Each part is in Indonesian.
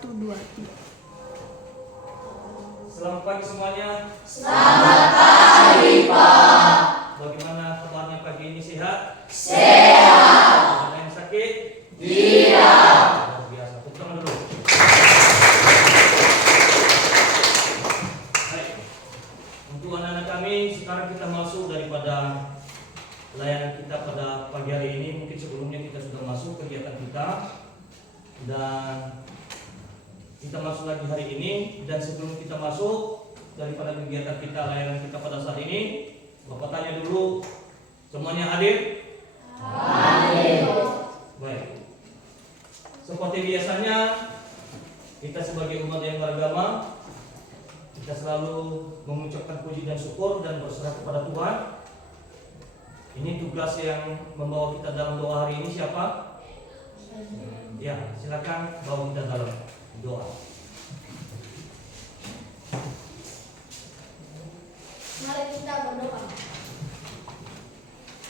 1, 2, 3. Selamat pagi semuanya. Selamat pagi, Pak. Bagaimana kabarnya pagi ini, sehat? Sehat. Ada yang sakit? Tidak. Luar biasa. Tepuk tangan dulu. Baik. Untuk anak-anak kami, sekarang kita masuk daripada layanan kita pada pagi hari ini. Mungkin sebelumnya kita sudah masuk kegiatan kita, dan kita masuk lagi hari ini. Dan sebelum kita masuk daripada kegiatan kita, layanan kita pada saat ini, Bapak tanya dulu, semuanya hadir? Hadir. Baik. Seperti biasanya, kita sebagai umat yang beragama, kita selalu mengucapkan puji dan syukur dan berserah kepada Tuhan. Ini tugas yang membawa kita dalam doa hari ini siapa? Ya, silakan bawa kita dalam doa. Mari kita berdoa.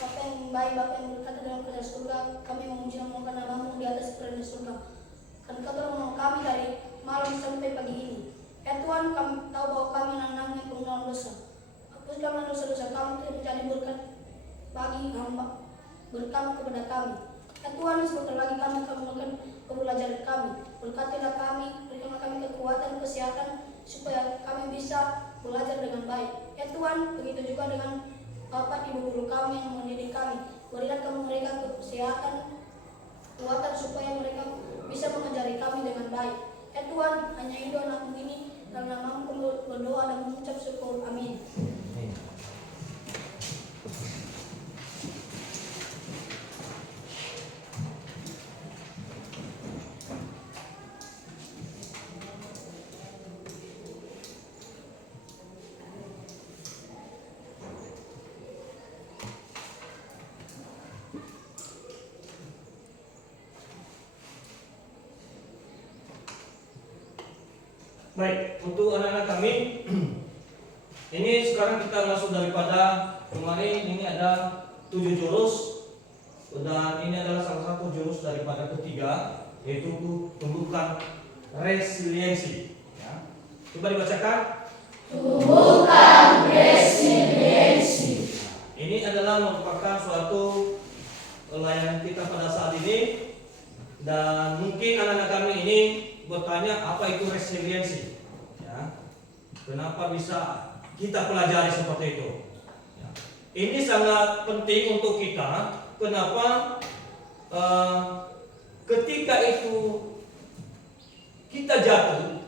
Bapa yang baik, Bapa yang berkata dalam kerajaan surga, kami memuji memohon namamu di atas kerajaan surga. Karena Kau telah menolong kami dari malam sampai pagi ini. Ya Tuhan, kami tahu bahwa kami anak-anak yang penuh dengan dosa. Hapuskanlah dosa-dosa kami tidak menjadi berkat bagi hamba berkamu kepada kami. Ya Tuhan, sebentar lagi kami akan melakukan pembelajaran kami. Berkatilah kami, berikanlah kami kekuatan, kesehatan, supaya kami bisa belajar dengan baik. Ya Tuhan, begitu juga dengan Bapak Ibu guru kami yang mendidik kami. Berilah kami mereka kesehatan, kekuatan supaya mereka bisa mengajari kami dengan baik. Ya Tuhan, hanya itu anakmu ini, dalam namamu kami berdoa dan mengucap syukur. Amin. Baik, untuk anak-anak kami, ini sekarang kita masuk daripada kemarin ini ada 7 jurus, dan ini adalah salah satu jurus daripada ketiga, yaitu tumbuhkan resiliensi. Ya. Coba dibacakan. Tumbuhkan resiliensi. Ini adalah merupakan suatu layanan kita pada saat ini, dan mungkin anak-anak kami ini bertanya apa itu resiliensi, ya. Kenapa bisa kita pelajari seperti itu? Ya. Ini sangat penting untuk kita. Kenapa? Ketika itu kita jatuh,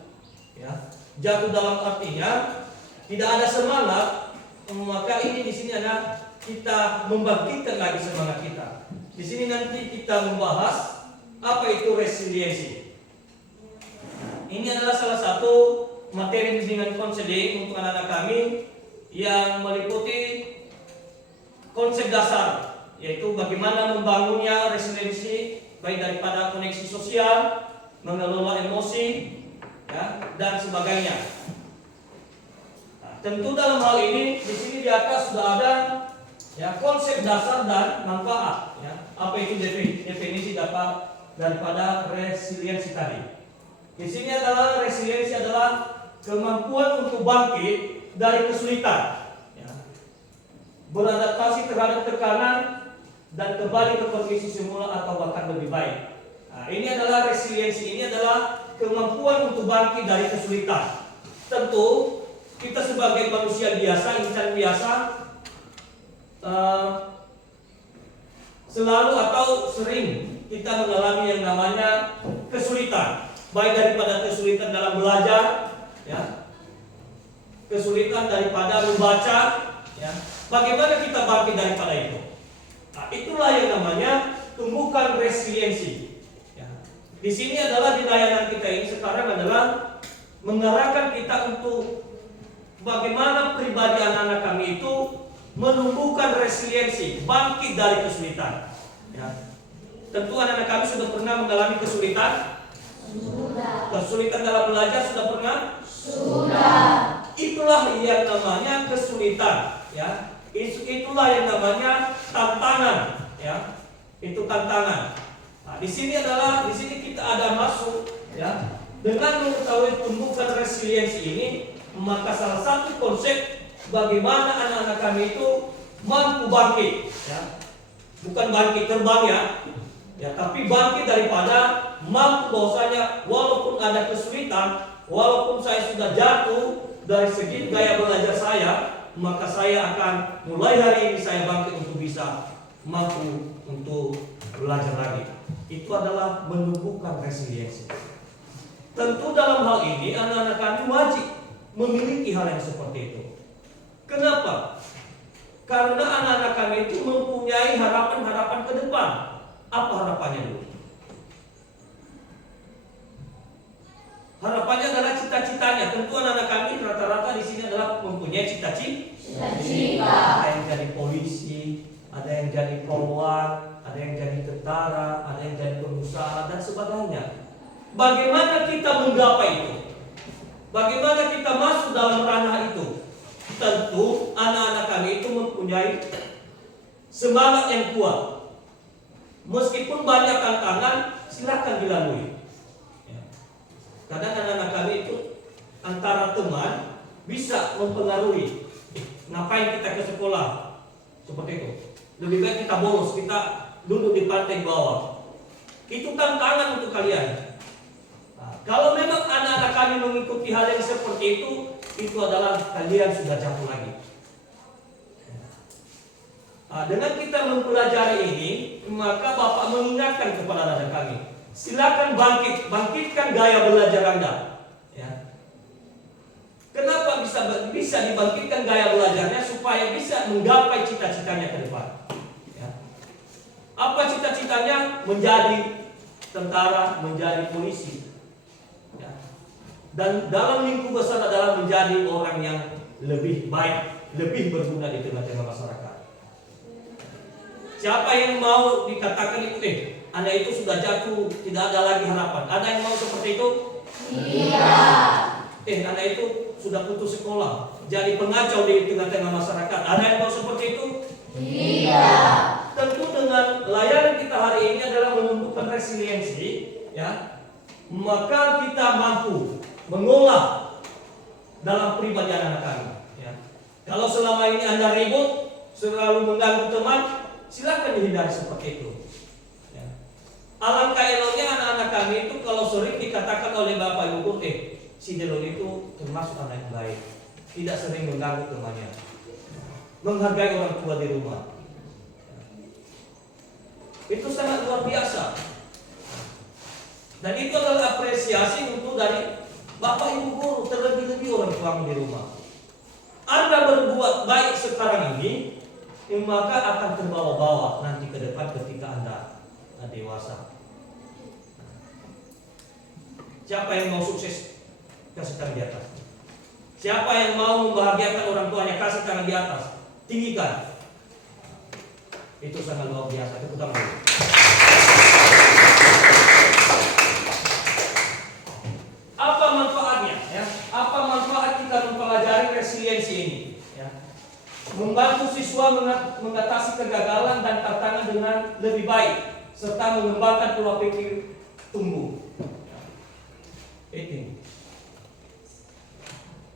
ya, jatuh dalam artinya tidak ada semangat, maka ini di sini ada kita membangkitkan lagi semangat kita. Di sini nanti kita membahas apa itu resiliensi. Ini adalah salah satu materi bimbingan konseling untuk anak-anak kami yang meliputi konsep dasar, yaitu bagaimana membangunnya resiliensi, baik daripada koneksi sosial, mengelola emosi, ya, dan sebagainya. Nah, tentu dalam hal ini di sini di atas sudah ada, ya, konsep dasar dan manfaat. Ya. Apa itu definisi dapat daripada resiliensi tadi? Di sini adalah resiliensi adalah kemampuan untuk bangkit dari kesulitan, ya, beradaptasi terhadap tekanan dan kembali ke kondisi semula atau bahkan lebih baik. Nah, ini adalah resiliensi, ini adalah kemampuan untuk bangkit dari kesulitan. Tentu kita sebagai manusia biasa, insan biasa, selalu atau sering kita mengalami yang namanya kesulitan. Baik daripada kesulitan dalam belajar, ya, kesulitan daripada membaca, ya. Bagaimana kita bangkit daripada itu? Nah, itulah yang namanya tumbuhkan resiliensi. Ya. Di sini adalah di layanan kita ini sekarang adalah mengarahkan kita untuk bagaimana pribadi anak-anak kami itu menumbuhkan resiliensi, bangkit dari kesulitan. Ya. Tentu anak-anak kami sudah pernah mengalami kesulitan. Sudah. Kesulitan dalam belajar sudah pernah? Sudah. Itulah yang namanya kesulitan, ya. Itulah yang namanya tantangan, ya. Itu tantangan. Nah, di sini kita ada masuk, ya, Dengan mengetahui tumbukan resiliensi ini, maka salah satu konsep bagaimana anak-anak kami itu mampu bangkit, ya. Bukan bangkit terbang ya, tapi bangkit daripada mampu bahwasanya walaupun ada kesulitan, walaupun saya sudah jatuh dari segi gaya belajar saya, maka saya akan mulai hari ini saya bangkit untuk bisa mampu untuk belajar lagi. Itu adalah menumbuhkan resiliensi. Tentu dalam hal ini anak-anak kami wajib memiliki hal yang seperti itu. Kenapa? Karena anak-anak kami itu mempunyai harapan-harapan ke depan. Apa harapannya dulu? Harapannya adalah cita-citanya. Tentu anak-anak kami rata-rata di sini adalah mempunyai cita-cita. Ada yang jadi polisi, ada yang jadi polwan, ada yang jadi tentara, ada yang jadi pengusaha dan sebagainya. Bagaimana kita menggapai itu? Bagaimana kita masuk dalam ranah itu? Tentu anak-anak kami itu mempunyai semangat yang kuat. Meskipun banyak tantangan, silakan dilalui. Kadang anak-anak kami itu antara teman bisa mempengaruhi. Ngapain kita ke sekolah? Seperti itu. Lebih baik kita bolos, kita duduk di pantai bawah. Itu tantangan untuk kalian. Nah, kalau memang anak-anak kami mengikuti hal yang seperti itu adalah kalian sudah jatuh lagi. Nah, dengan kita mempelajari ini, maka Bapak mengingatkan kepada anak-anak kami, silakan bangkitkan gaya belajar Anda. Ya. Kenapa bisa dibangkitkan gaya belajarnya supaya bisa menggapai cita-citanya ke depan? Ya. Apa cita-citanya? Menjadi tentara, menjadi polisi. Ya. Dan dalam lingkup besar adalah menjadi orang yang lebih baik, lebih berguna di tengah-tengah masyarakat. Siapa yang mau dikatakan itu, Anda itu sudah jatuh, tidak ada lagi harapan. Ada yang mau seperti itu? Iya. Anda itu sudah putus sekolah, jadi pengacau di tengah-tengah masyarakat. Ada yang mau seperti itu? Iya. Tentu dengan layanan kita hari ini adalah menumbuhkan resiliensi, ya. Maka kita mampu mengolah dalam pribadi anak-anak kami. Ya. Kalau selama ini Anda ribut, selalu mengganggu teman, silakan dihindari seperti itu. Ya. Alangkah eloknya anak-anak kami itu kalau sering dikatakan oleh Bapak Ibu, si Delon itu termasuk anak yang baik, tidak sering mengganggu temannya, menghargai orang tua di rumah. Itu sangat luar biasa. Dan itu adalah apresiasi untuk dari Bapak Ibu guru, terlebih-lebih orang tuamu di rumah. Anda berbuat baik sekarang ini, maka akan terbawa-bawa nanti ke depan ketika Anda dewasa. Siapa yang mau sukses? Kasih tangan di atas. Siapa yang mau membahagiakan orang tuanya? Kasih tangan di atas. Tinggikan. Itu sangat luar biasa. Tepuk tangan dulu. Apa manfaatnya? Ya? Apa manfaat kita mempelajari resiliensi ini? Ya. Membantu siswa mengatasi kegagalan dan tantangan dengan lebih baik, serta mengembangkan pola pikir tumbuh. Ini.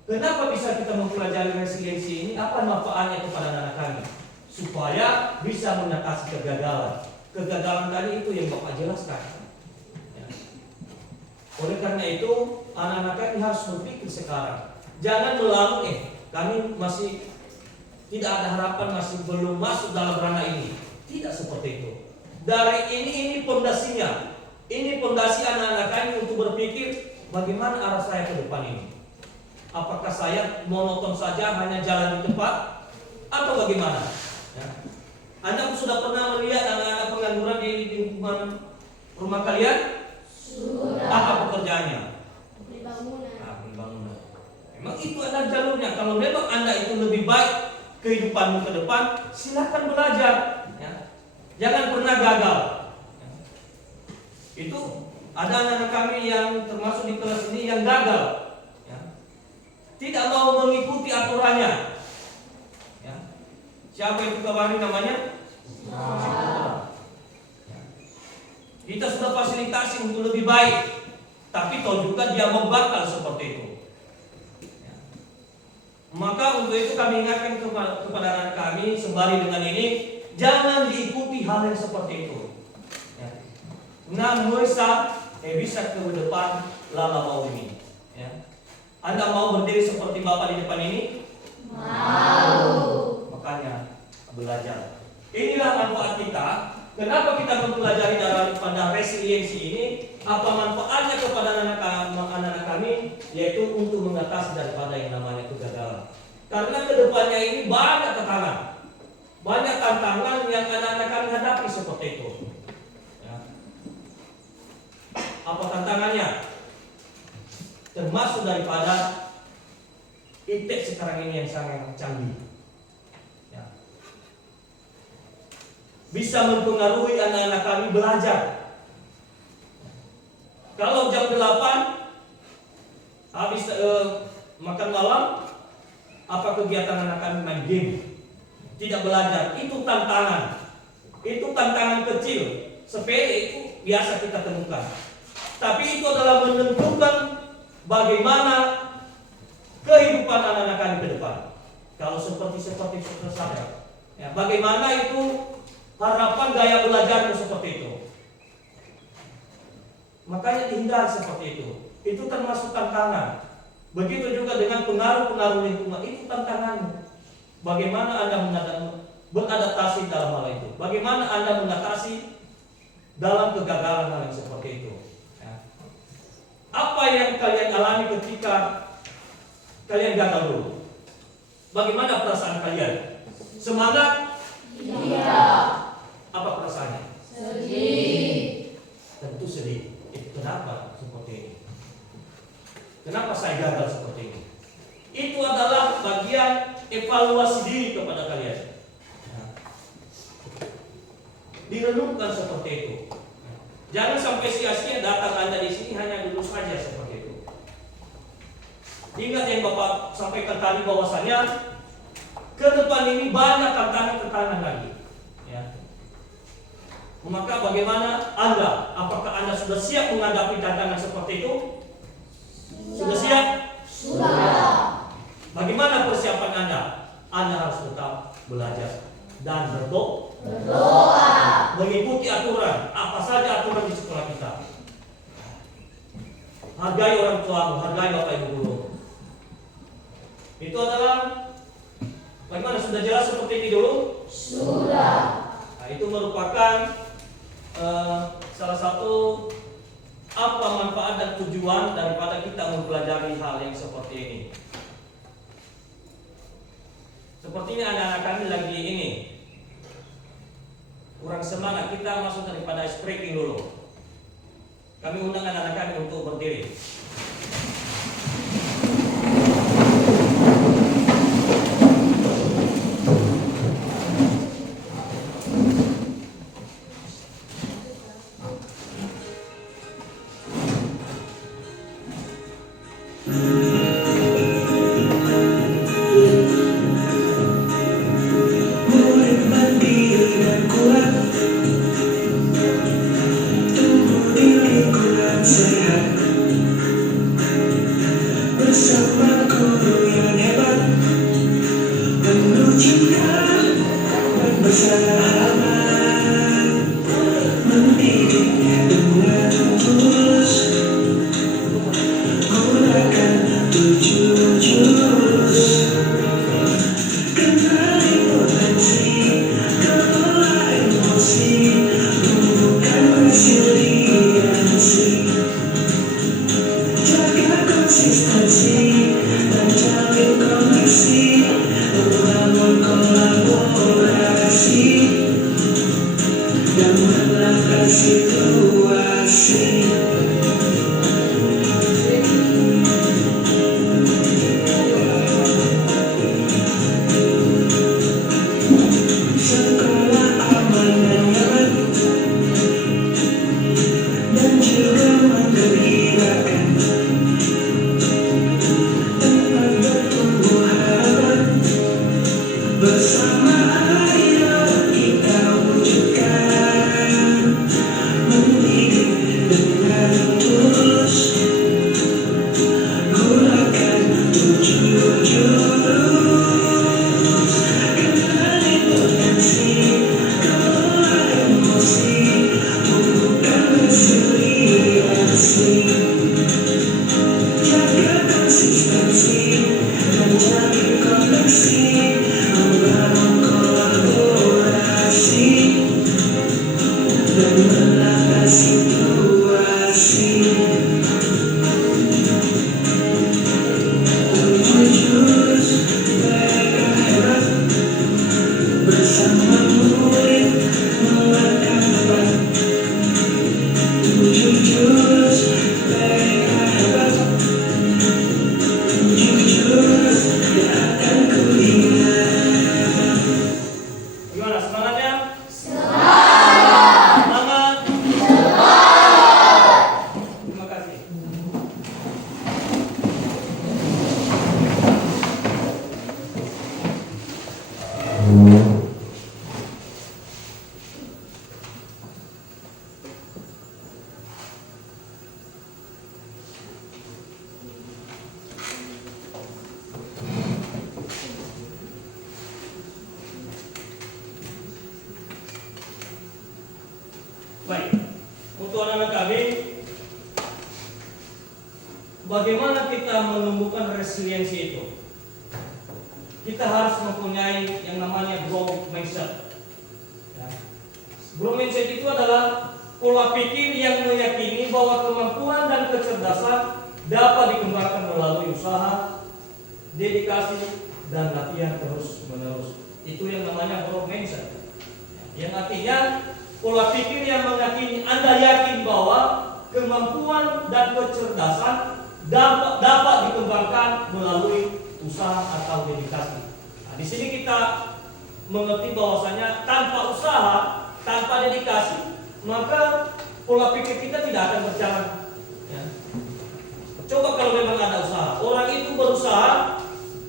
Kenapa bisa kita mempelajari resiliensi ini? Apa manfaatnya kepada anak kami? Supaya bisa mengatasi kegagalan. Kegagalan tadi itu yang Bapak jelaskan. Ya. Oleh karena itu, anak-anak kami harus berpikir sekarang. Jangan melamun, kami masih tidak ada harapan, masih belum masuk dalam ranah ini. Tidak seperti itu. Dari ini pondasinya. Ini pondasi anak-anak kami untuk berpikir bagaimana arah saya ke depan ini. Apakah saya monoton saja hanya jalan di tempat atau bagaimana? Ya. Anda sudah pernah melihat anak-anak pengangguran di lingkungan rumah kalian? Sudah. Apa pekerjaannya? Beli bangunan. Pembangunan. Memang itu adalah jalurnya. Kalau memang Anda itu lebih baik kehidupanmu ke depan, silakan belajar. Ya. Jangan pernah gagal. Ya. Itu ada anak-anak kami yang termasuk di kelas ini yang gagal. Tidak mau mengikuti aturannya. Ya. Siapa itu kabarnya namanya? Ya. Kita sudah fasilitasi untuk lebih baik, tapi tahu juga dia membakal seperti itu. Ya. Maka untuk itu kami ingatkan kepada anak kami sembari dengan ini, jangan diikuti hal yang seperti itu. Ya. Nah, bisa ke depan lama mau ini. Ya. Anda mau berdiri seperti Bapak di depan ini? Mau. Makanya belajar. Inilah manfaat kita. Kenapa kita mempelajari daripada resiliensi ini? Apa manfaatnya kepada anak-anak kami? Yaitu untuk mengatasi daripada yang namanya kegagalan. Karena kedepannya ini banyak tantangan. Banyak tantangan yang anak-anak kami hadapi seperti itu. Ya. Apa tantangannya? Termasuk daripada iptek sekarang ini yang sangat canggih. Ya. Bisa mempengaruhi anak-anak kami belajar. Kalau jam 8 habis makan malam, apa kegiatan anak kami main game? Tidak belajar, itu tantangan. Itu tantangan kecil, sepele itu biasa kita temukan. Tapi itu adalah menentukan bagaimana kehidupan anak-anak kami ke depan. Kalau seperti saya, ya, bagaimana itu harapan gaya belajarmu seperti itu. Makanya hindar seperti itu. Itu termasuk tantangan. Begitu juga dengan pengaruh-pengaruh lingkungan, itu tantanganmu. Bagaimana Anda beradaptasi dalam hal itu? Bagaimana Anda mengatasi dalam kegagalan hal yang seperti itu? Ya. Apa yang kalian alami ketika kalian gagal dulu? Bagaimana perasaan kalian? Semangat? Iya. Apa perasaannya? Sedih. Tentu sedih. Kenapa seperti ini? Kenapa saya gagal seperti ini? Itu adalah bagian evaluasi diri kepada kalian. Nah, direnungkan seperti itu. Jangan sampai sia-sia datang Anda di sini hanya duduk saja seperti itu. Ingat yang Bapak sampaikan tadi bahwasanya ke depan ini banyak tantangan lagi. Ya. Maka bagaimana Anda? Apakah Anda sudah siap menghadapi tantangan seperti itu? Sudah siap? Sudah. Bagaimana persiapan Anda? Anda harus tetap belajar dan Berdoa. mengikuti aturan. Apa saja aturan di sekolah kita? Hargai orang tuamu, hargai bapak ibu guru. Itu adalah bagaimana, sudah jelas seperti ini dulu? Sudah. Nah, itu merupakan salah satu apa manfaat dan tujuan daripada kita mempelajari hal yang seperti ini. Sepertinya anak-anak kami lagi ini kurang semangat. Kita masuk daripada ice breaking dulu. Kami undang anak-anak kami untuk berdiri. Kolaborasi bagaimana kita menumbuhkan resiliensi itu? Kita harus mempunyai yang namanya growth mindset. Ya. Growth mindset itu adalah pola pikir yang meyakini bahwa kemampuan dan kecerdasan dapat dikembangkan melalui usaha, dedikasi, dan latihan terus-menerus. Itu yang namanya growth mindset. Yang artinya pola pikir yang meyakini Anda yakin bahwa kemampuan dan kecerdasan dapat dikembangkan melalui usaha atau dedikasi. Nah, di sini kita mengerti bahwasanya tanpa usaha, tanpa dedikasi, maka pola pikir kita tidak akan berjalan. Ya. Coba kalau memang ada usaha, orang itu berusaha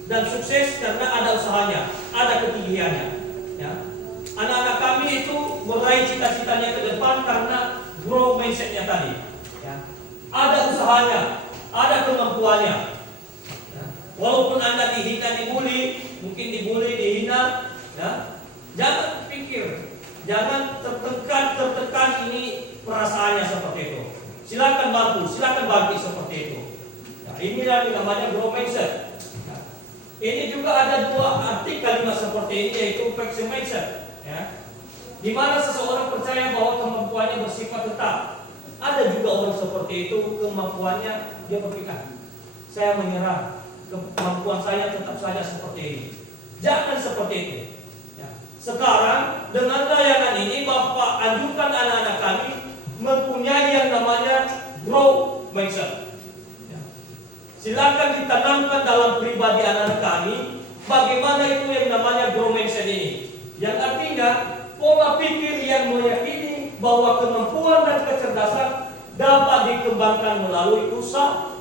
dan sukses karena ada usahanya, ada ketinggiannya. Ya. Anak-anak kami itu meraih cita-citanya ke depan karena growth mindset-nya tadi. Ya. Ada usahanya, ada kemampuannya. Walaupun Anda dihina, dibully, mungkin dibully, dihina, ya, jangan pikir, jangan tertekan ini perasaannya seperti itu. Silakan bantu, silakan bagi seperti itu. Nah, ini yang namanya growth mindset. Nah, ini juga ada dua arti kalimat seperti ini, yaitu fixed mindset. Ya, di mana seseorang percaya bahwa kemampuannya bersifat tetap. Ada juga orang seperti itu, kemampuannya dia berpikir, saya menyerah. Kemampuan saya tetap saja seperti ini. Jangan seperti itu. Ya. Sekarang dengan layanan ini Bapak anjurkan anak-anak kami mempunyai yang namanya growth mindset. Ya. Silakan ditanamkan dalam pribadi anak-anak kami bagaimana itu yang namanya growth mindset ini. Yang artinya pola pikir yang meyakini bahwa kemampuan dan kecerdasan dapat dikembangkan melalui usaha.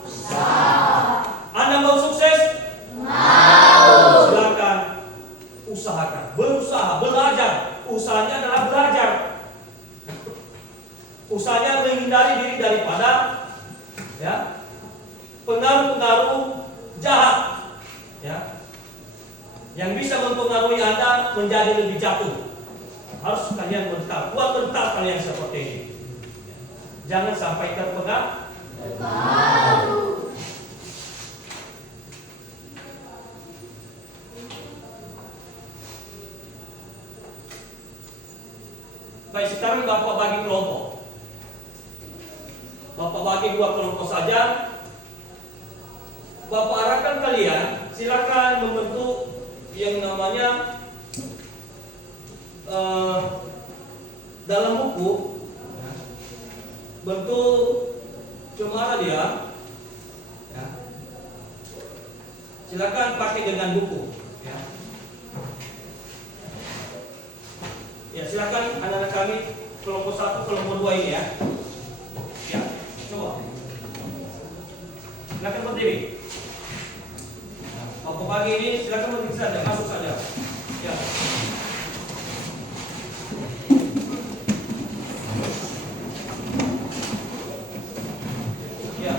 Anda mau sukses? Mau. Silakan usahakan, berusaha, belajar. Usahanya adalah belajar. Usahanya menghindari diri daripada ya pengaruh-pengaruh jahat, ya, yang bisa mempengaruhi Anda menjadi lebih jatuh. Harus kalian mental, kuat mental kalian seperti ini. Jangan sampai terpengaruh. Baik, sekarang Bapak bagi kelompok. Bapak bagi 2 kelompok saja. Bapak arahkan kalian, silakan membentuk yang namanya dalam buku bentuk cemara dia. Ya. Silakan pakai dengan buku. Ya. Ya, silakan anak-anak kami kelompok 1, kelompok 2 ini ya. Ya, coba. Silakan berdiri. Nah, kelompok pagi ini silakan berdiri saja, masuk saja. Ya. Ya.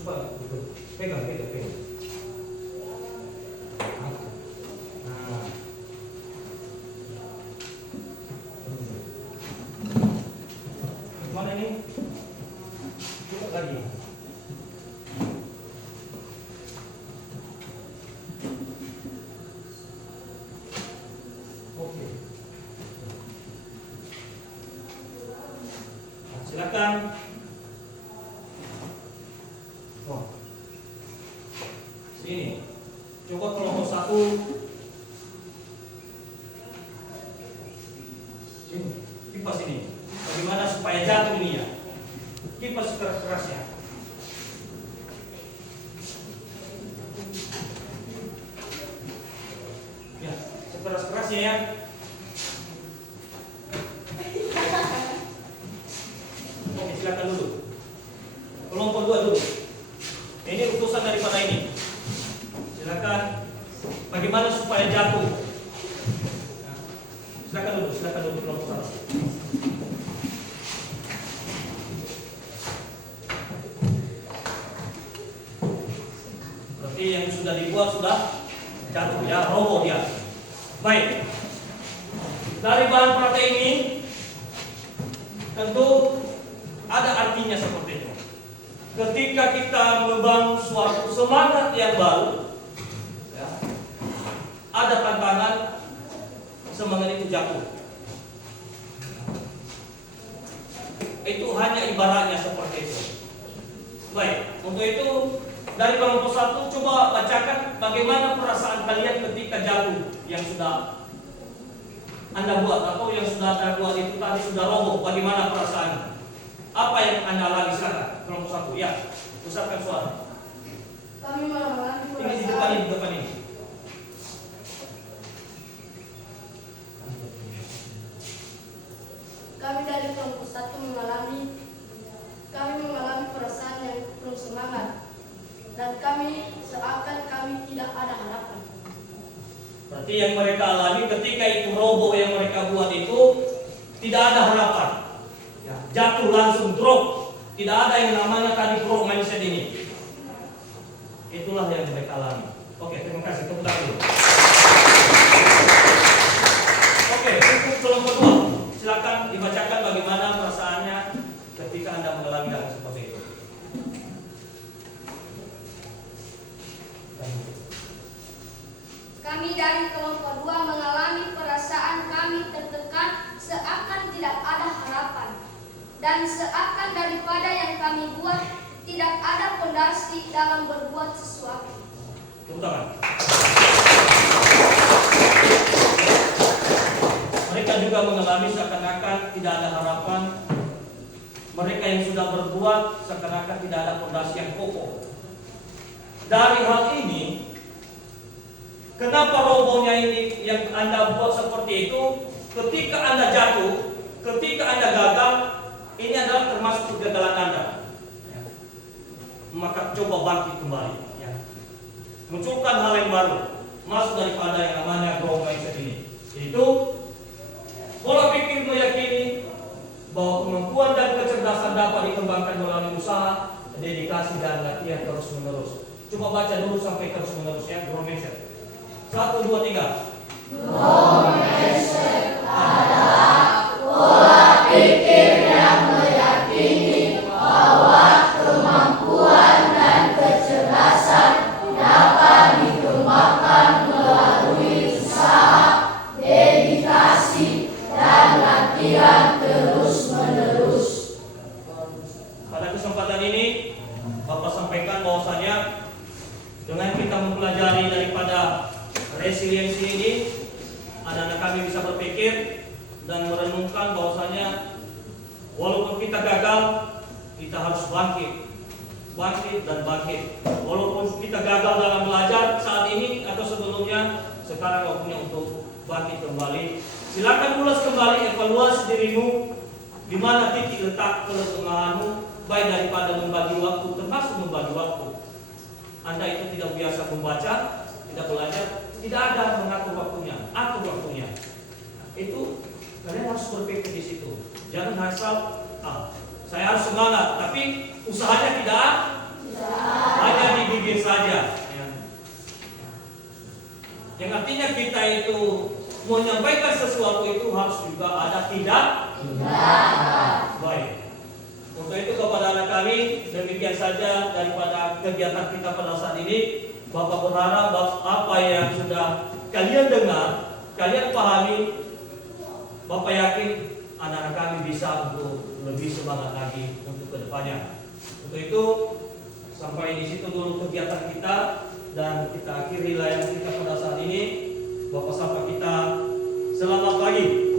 Coba pegang. Nah. Mana ini? Coba lagi. Oke. Nah, silakan. Sini. Coba kelompok 1. Sini. Kipas ini. Bagaimana supaya jatuh ini ya? Kipas keras-kerasnya. Ya, sekeras-kerasnya ya. Oke, silakan dulu. Kelompok 2 dulu. Ini utusan daripada ini. Silakan. Bagaimana supaya jatuh? Nah, silakan dulu kelompok 1. Berarti yang sudah dibuat sudah jatuh ya, roboh dia. Baik. Dari bahan praktek ini tentu ada artinya seperti itu. Ketika kita membangun suatu semangat yang baru, ya, ada tantangan semangat itu jatuh. Itu hanya ibaratnya seperti itu. Baik, untuk itu dari kelompok 1 coba bacakan bagaimana perasaan kalian ketika jatuh yang sudah Anda buat atau yang sudah Anda buat itu tadi sudah roboh. Bagaimana perasaan? Apa yang Anda alami sekarang? Kelompok 1, ya, usapkan suara. Kami mengalami Ini di depan ini. Kami dari kelompok 1 mengalami perasaan yang penuh semangat dan kami seakan kami tidak ada harapan. Berarti yang mereka alami ketika itu roboh yang mereka buat itu tidak ada harapan. Ya, jatuh langsung drop. Tidak ada yang namanya tadi growth mindset ini. Itulah yang mereka alami. Oke, terima kasih. Tepuk tangan dulu. Oke, untuk kelompok 2. Silakan dibacakan bagaimana perasaannya ketika Anda mengalami hal seperti itu. Kami dari kelompok 2 mengalami perasaan kami tertekan seakan tidak ada harapan dan seakan daripada yang kami buat tidak ada fondasi dalam berbuat sesuatu. Tepuk tangan. Mereka juga mengalami seakan-akan tidak ada harapan. Mereka yang sudah berbuat seakan-akan tidak ada fondasi yang kokoh. Dari hal ini, kenapa robohnya ini yang Anda buat seperti itu? Ketika Anda jatuh, ketika Anda gagal, ini adalah termasuk kegagalan Anda. Ya. Maka coba bangkit kembali. Ya. Munculkan hal yang baru, masuk daripada yang namanya growth mindset ini. Itu pola pikir meyakini bahwa kemampuan dan kecerdasan dapat dikembangkan melalui usaha, dedikasi dan latihan terus menerus. Coba baca dulu sampai terus menerus ya, growth mindset. 1, 2, 3. Growth mindset adalah pola pikir yang meyakini bahwa kemampuan dan kecerdasan dapat dikembangkan melalui usaha, dedikasi, dan latihan terus-menerus. Pada kesempatan ini, Bapak sampaikan bahwasanya dengan kita mempelajari daripada resiliensi ini, anak-anak kami bisa berpikir dan merenungkan bahwasanya walaupun kita gagal, kita harus bangkit dan bangkit. Walaupun kita gagal dalam belajar saat ini atau sebelumnya, sekarang waktunya untuk bangkit kembali. Silakan ulas kembali, evaluasi dirimu, di mana titik letak kelemahanmu, baik daripada membagi waktu, termasuk membagi waktu. Anda itu tidak biasa membaca, tidak belajar, tidak ada mengatur waktunya, atur waktunya. Itu kalian harus berpikir di situ. Jangan asal, saya harus semangat, tapi usahanya tidak, hanya di bibir saja. Ya. Yang artinya kita itu menyampaikan sesuatu itu harus juga ada tidak. Baik. Untuk itu kepada anak kami, demikian saja daripada kegiatan kita pada saat ini. Bapak berharap apa yang sudah kalian dengar, kalian pahami, Bapak yakin anak-anak kami bisa untuk lebih semangat lagi untuk kedepannya. Untuk itu sampai di situ dulu kegiatan kita dan kita akhiri layanan kita pada saat ini. Bapak sapa kita, selamat pagi.